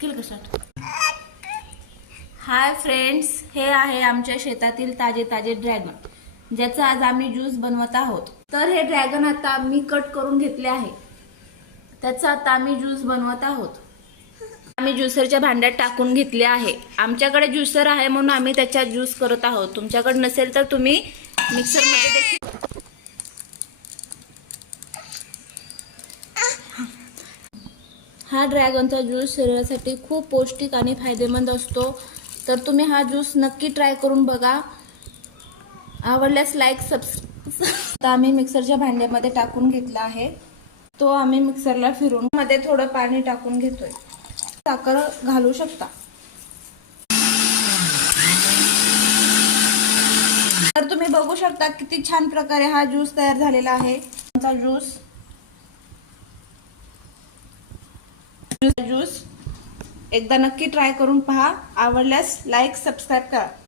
केलं कसं? Hi friends, हे आहे आमच्या शेतातील ताजे ताजे ड्रॅगन, ज्याचा आज आम्ही ज्यूस बनवत आहोत. तर हे ड्रॅगन आता मी कट करून घेतले आहे. त्याचा आता आम्ही ज्यूस बनवत आहोत. आम्ही ज्युसरच्या भांड्यात टाकून घेतले आहे. आमच्याकडे ज्युसर आहे म्हणून आम्ही त्याच्यात ज्यूस करत आहोत. तुमच्याकडे नसेल तर तुम्ही मिक्सर मध्ये देखील. हा ड्रॅगनचा ज्यूस शरीरासाठी खूप पौष्टिक आणि फायदेमंद असतो. तर तुम्ही हा ज्यूस नक्की ट्राय करून बघा. आवडल्यास लाईक सबस्क्राईब. आम्ही मिक्सरच्या भांड्यामध्ये टाकून घेतला आहे. तो आम्ही मिक्सरला फिरून मध्ये थोडं पाणी टाकून घेतोय. साखर घालू शकता. तर तुम्ही बघू शकता किती छान प्रकारे हा ज्यूस तयार झालेला आहे. ज्यूस एकदा नक्की ट्राय करून पहा. आवडल्यास लाईक सबस्क्राईब करा.